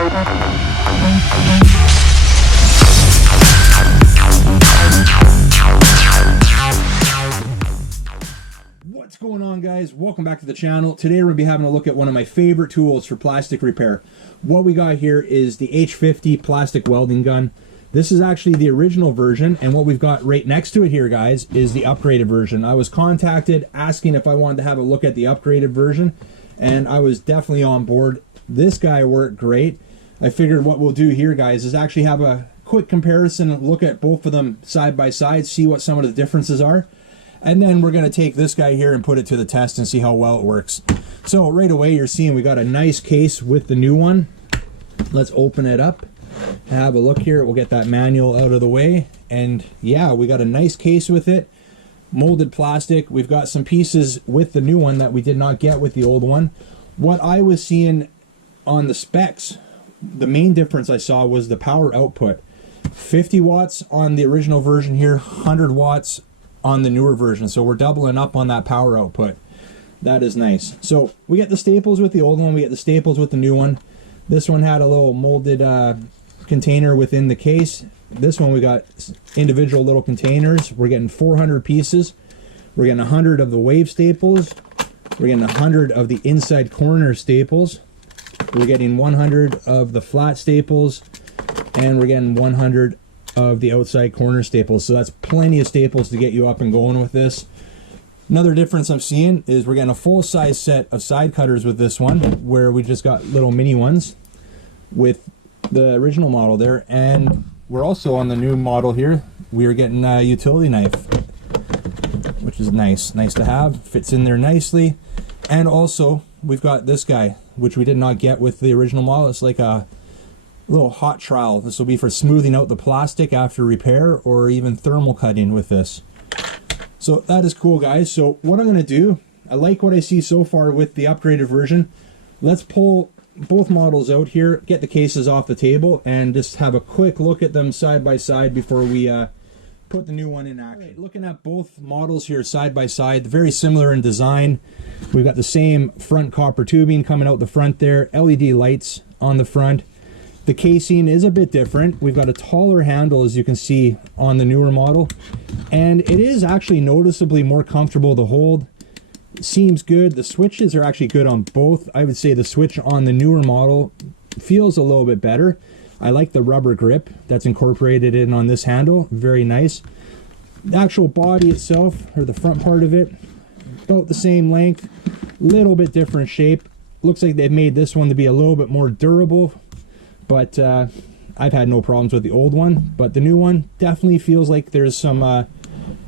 What's going on, guys? Welcome back to the channel. Today we're going to be having a look at one of my favorite tools for plastic repair. What we got here is the H50 plastic welding gun. This is actually the original version, and what we've got right next to it here, guys, is the upgraded version. I was contacted asking if I wanted to have a look at the upgraded version, and I was definitely on board. This guy worked great. I figured what we'll do here, guys, is actually have a quick comparison, look at both of them side by side, see what some of the differences are. And then we're going to take this guy here and put it to the test and see how well it works. So right away you're seeing we got a nice case with the new one. Let's open it up, have a look here. We'll get that manual out of the way. And yeah, we got a nice case with it. Molded plastic. We've got some pieces with the new one that we did not get with the old one. What I was seeing on the specs, the main difference I saw was the power output. 50 watts on the original version here, 100 watts on the newer version, so we're doubling up on that power output. That is nice. So we get the staples with the old one, we get the staples with the new one. This one had a little molded container within the case. This one we got individual little containers. We're getting 400 pieces. We're getting 100 of the wave staples. We're getting 100 of the inside corner staples. We're getting 100 of the flat staples, and we're getting 100 of the outside corner staples. So that's plenty of staples to get you up and going with this. Another difference I'm seeing is we're getting a full size set of side cutters with this one, where we just got little mini ones with the original model there. And we're also on the new model here, we are getting a utility knife, which is nice to have, fits in there nicely. And also we've got this guy, which we did not get with the original model. It's like a little hot trowel. This will be for smoothing out the plastic after repair, or even thermal cutting with this. So that is cool, guys. So what I'm going to do, I like what I see so far with the upgraded version. Let's pull both models out here, get the cases off the table, and just have a quick look at them side by side before we put the new one in action. Right, looking at both models here side by side, very similar in design. We've got the same front copper tubing coming out the front there, LED lights on the front. The casing is a bit different. We've got a taller handle, as you can see on the newer model, and it is actually noticeably more comfortable to hold. It seems good. The switches are actually good on both. I would say the switch on the newer model feels a little bit better. I like the rubber grip that's incorporated in on this handle. Very nice. The actual body itself, or the front part of it, about the same length, little bit different shape. Looks like they've made this one to be a little bit more durable, but I've had no problems with the old one. But the new one definitely feels like there's some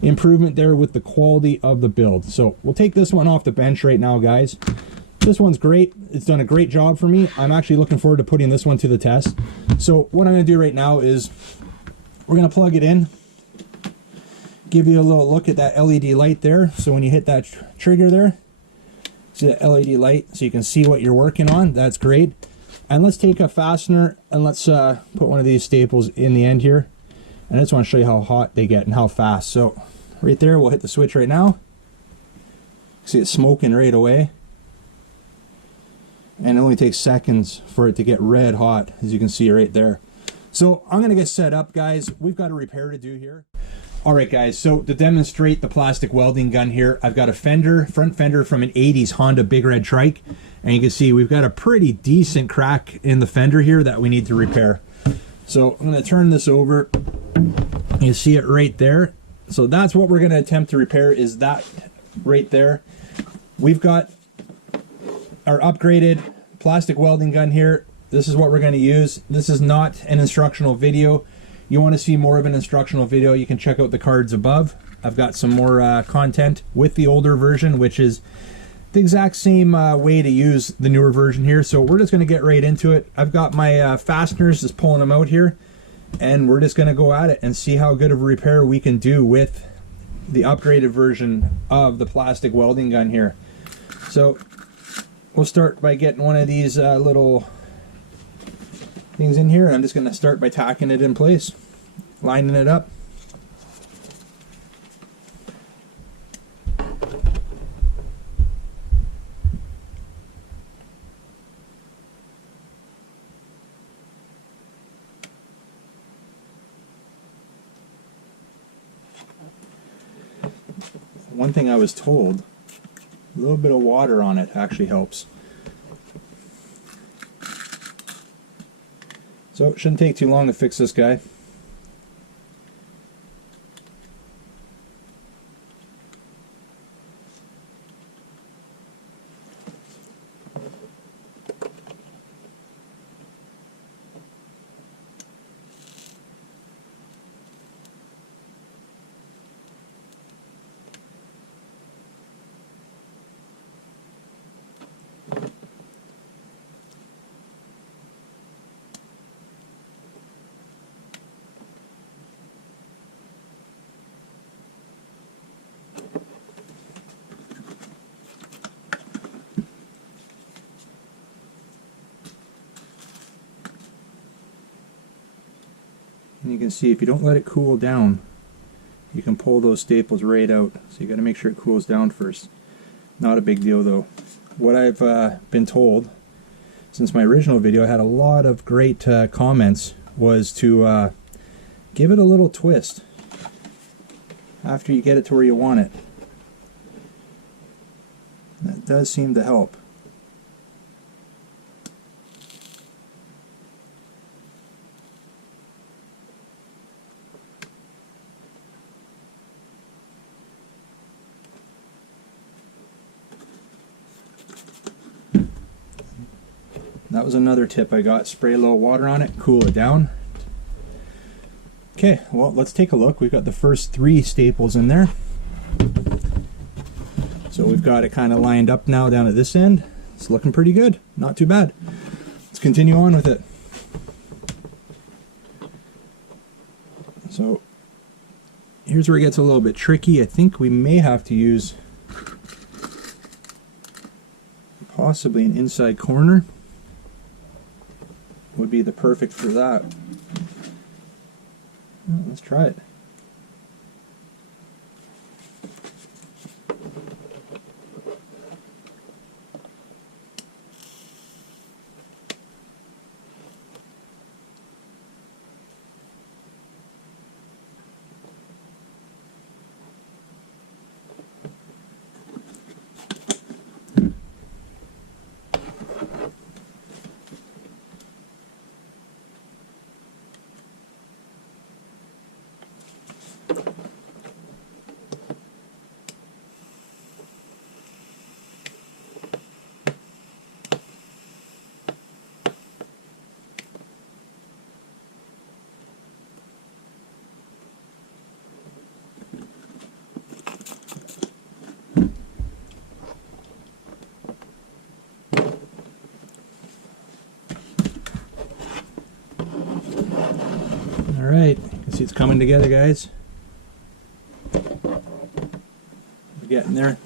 improvement there with the quality of the build. So we'll take this one off the bench right now, guys. This one's great. It's done a great job for me. I'm actually looking forward to putting this one to the test. So what I'm going to do right now is we're going to plug it in, give you a little look at that LED light there. So when you hit that trigger there, see that LED light, so you can see what you're working on. That's great. And let's take a fastener and let's put one of these staples in the end here. And I just want to show you how hot they get and how fast. So right there, we'll hit the switch right now. See it smoking right away. And it only takes seconds for it to get red hot, as you can see right there. So I'm going to get set up, guys. We've got a repair to do here. All right, guys, so to demonstrate the plastic welding gun here, I've got a fender, front fender from an 80s Honda Big Red Trike. And you can see we've got a pretty decent crack in the fender here that we need to repair. So I'm going to turn this over. You see it right there. So that's what we're going to attempt to repair, is that right there. We've got our upgraded plastic welding gun here. This is what we're going to use. This is not an instructional video. You want to see more of an instructional video, you can check out the cards above. I've got some more content with the older version, which is the exact same way to use the newer version here. So we're just going to get right into it. I've got my fasteners, just pulling them out here, and we're just going to go at it and see how good of a repair we can do with the upgraded version of the plastic welding gun here. So we'll start by getting one of these little things in here, and I'm just going to start by tacking it in place, lining it up. one thing I was told, a little bit of water on it actually helps. So it shouldn't take too long to fix this guy. And you can see if you don't let it cool down, you can pull those staples right out. So you got to make sure it cools down first. Not a big deal though. What I've been told since my original video, I had a lot of great comments, was to give it a little twist after you get it to where you want it. That does seem to help. That was another tip I got. Spray a little water on it, cool it down. Okay, well, let's take a look. We've got the first 3 staples in there. So we've got it kind of lined up now down at this end. It's looking pretty good. Not too bad. Let's continue on with it. So here's where it gets a little bit tricky. I think we may have to use possibly an inside corner. Would be the perfect for that. Well, let's try it. Alright, you can see it's coming together, guys. We're getting there.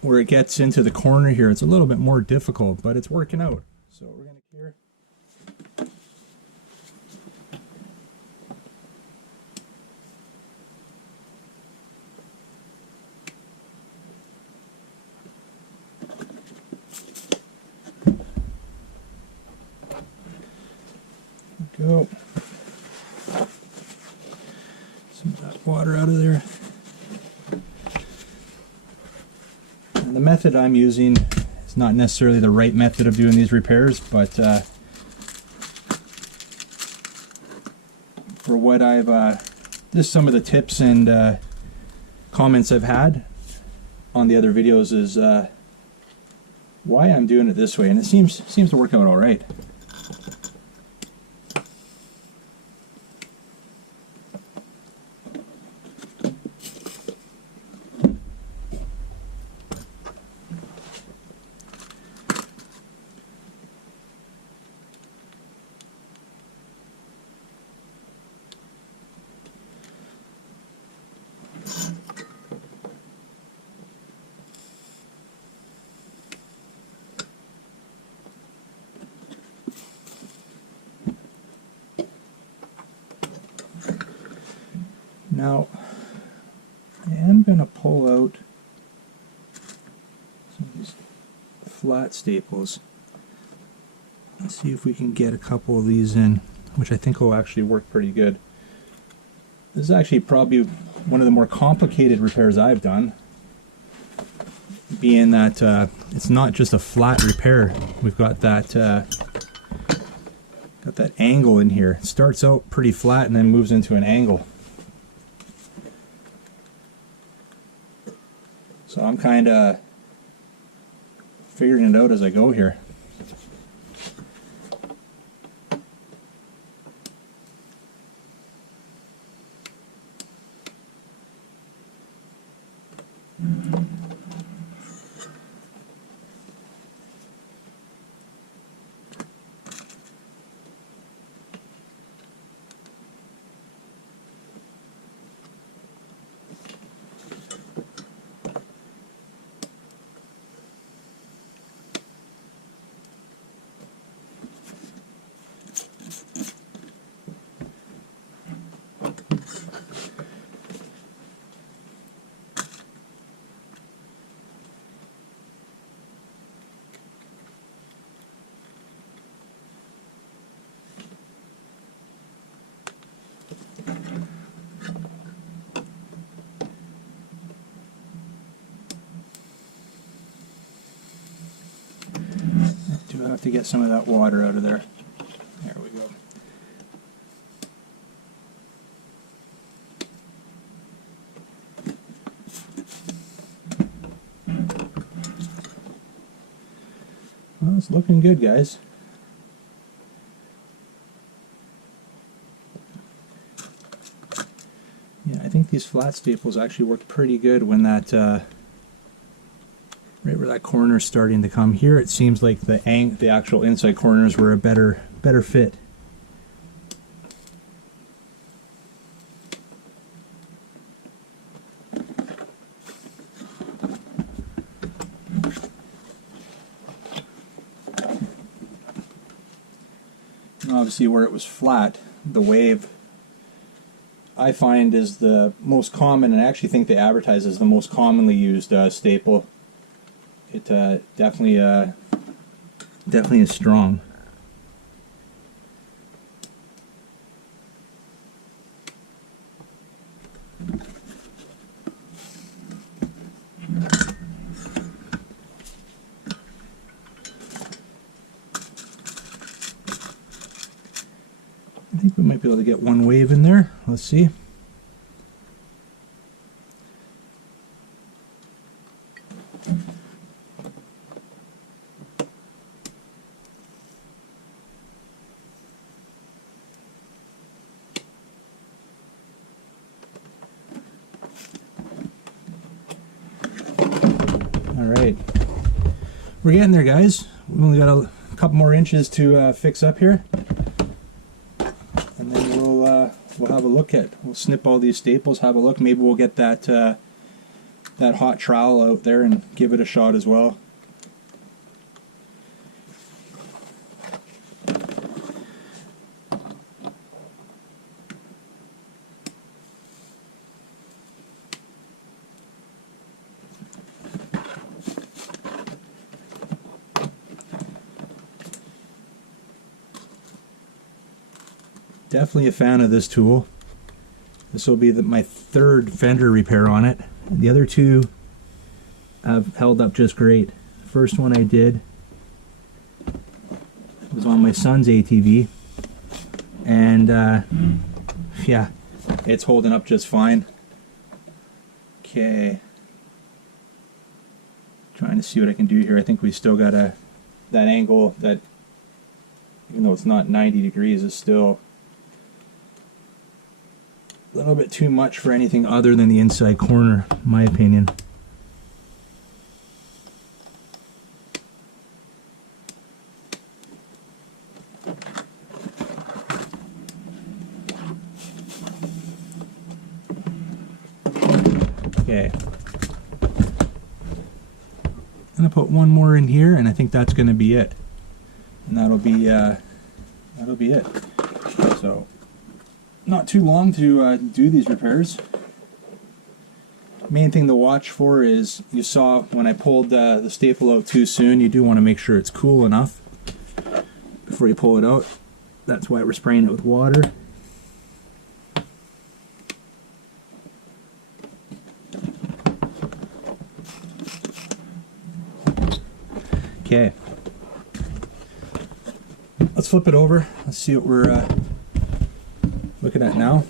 Where it gets into the corner here, it's a little bit more difficult, but it's working out. So we're going to cure. Go. Some of that water out of there. And the method I'm using is not necessarily the right method of doing these repairs, but for what I've just some of the tips and comments I've had on the other videos is why I'm doing it this way, and it seems to work out all right. Now, I am going to pull out some of these flat staples and see if we can get a couple of these in, which I think will actually work pretty good. This is actually probably one of the more complicated repairs I've done, being that it's not just a flat repair. We've got that angle in here. It starts out pretty flat and then moves into an angle. So I'm kind of figuring it out as I go here. Do have to get some of that water out of there. There we go. Well, it's looking good, guys. Yeah, I think these flat staples actually worked pretty good when that right where that corner's starting to come. Here it seems like the actual inside corners were a better fit. And obviously where it was flat, the wave I find is the most common, and I actually think they advertise as the most commonly used staple. It definitely is strong. I think we might be able to get one wave in there. Let's see. Alright, we're getting there, guys. We've only got a couple more inches to fix up here, and then we'll have a look we'll snip all these staples, have a look. Maybe we'll get that that hot trowel out there and give it a shot as well. Definitely a fan of this tool. This will be my third fender repair on it. The other two have held up just great. The first one I did was on my son's ATV, and yeah, it's holding up just fine. Okay, trying to see what I can do here. I think we still got that angle that, even though it's not 90 degrees, is still a little bit too much for anything other than the inside corner, in my opinion. Okay. I'm gonna put one more in here, and I think that's gonna be it. And that'll be it. So, not too long to do these repairs. Main thing to watch for is, you saw when I pulled the staple out too soon, you do want to make sure it's cool enough before you pull it out. That's why we're spraying it with water. Okay. Let's flip it over. Let's see what we're looking at now.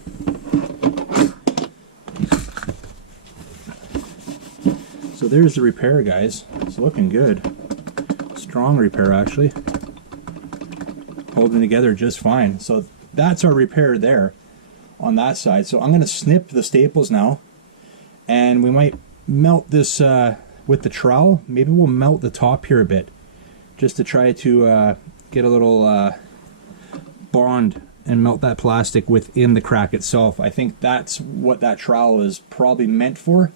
So there's the repair, guys. It's looking good. Strong repair, actually. Holding together just fine. So that's our repair there on that side. So I'm going to snip the staples now, and we might melt this with the trowel. Maybe we'll melt the top here a bit, just to try to get a little bond and melt that plastic within the crack itself. I think that's what that trowel is probably meant for.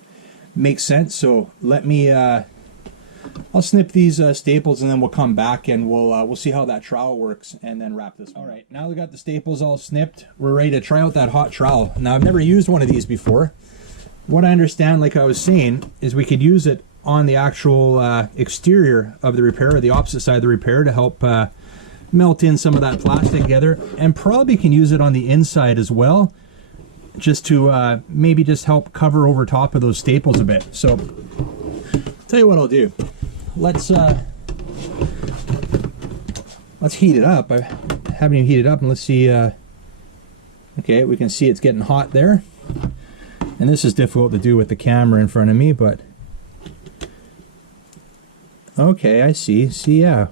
Makes sense. So let me I'll snip these staples, and then we'll come back and we'll see how that trowel works, and then wrap this. All right, now we got the staples all snipped. We're ready to try out that hot trowel. Now, I've never used one of these before. What I understand, like I was saying, is we could use it on the actual exterior of the repair, or the opposite side of the repair, to help melt in some of that plastic together, and probably can use it on the inside as well, just to maybe just help cover over top of those staples a bit. So tell you what I'll do. Let's heat it up. I haven't even heated up, and let's see. Okay, we can see it's getting hot there, and this is difficult to do with the camera in front of me, but okay, I see. See, yeah,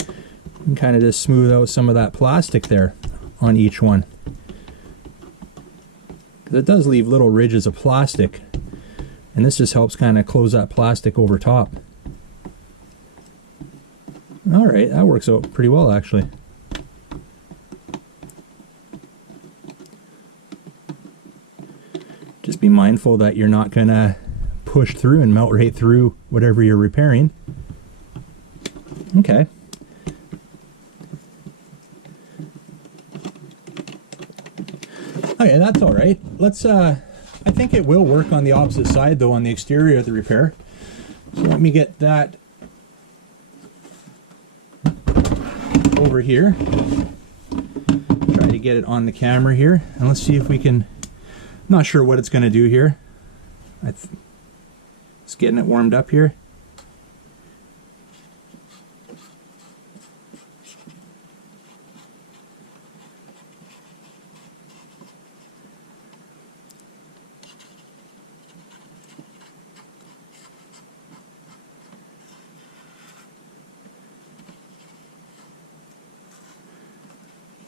you can kind of just smooth out some of that plastic there on each one, because it does leave little ridges of plastic, and this just helps kind of close that plastic over top. All right, that works out pretty well, actually. Just be mindful that you're not gonna push through and melt right through whatever you're repairing. Okay. Okay, that's all right. Let's I think it will work on the opposite side, though, on the exterior of the repair. So let me get that over here. Try to get it on the camera here, and let's see if we can. Not sure what it's going to do here. It's getting it warmed up here.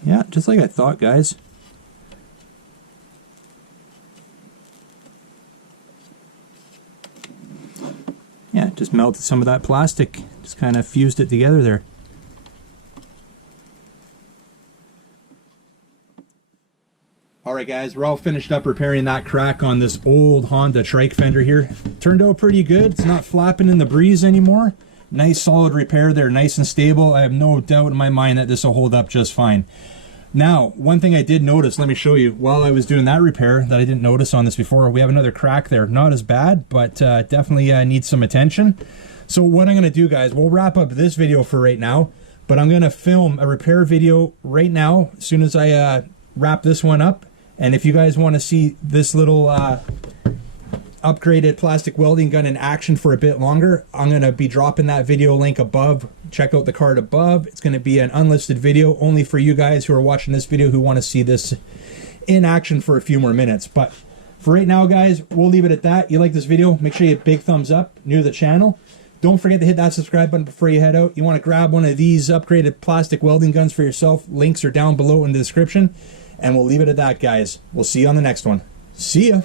Yeah, just like I thought, guys. Yeah, just melted some of that plastic. Just kind of fused it together there. Alright guys, we're all finished up repairing that crack on this old Honda Trike fender here. Turned out pretty good. It's not flapping in the breeze anymore. Nice solid repair there, nice and stable. I have no doubt in my mind that this will hold up just fine. Now, one thing I did notice, let me show you, while I was doing that repair that I didn't notice on this before, we have another crack there. Not as bad, but definitely needs some attention. So what I'm going to do, guys, we'll wrap up this video for right now, but I'm going to film a repair video right now as soon as I wrap this one up. And if you guys want to see this little upgraded plastic welding gun in action for a bit longer, I'm going to be dropping that video link above. Check out the card above. It's going to be an unlisted video only for you guys who are watching this video who want to see this in action for a few more minutes. But for right now, guys, we'll leave it at that. You like this video, make sure you hit big thumbs up. New to the channel, don't forget to hit that subscribe button before you head out. You want to grab one of these upgraded plastic welding guns for yourself, links are down below in the description. And we'll leave it at that, guys. We'll see you on the next one. See ya.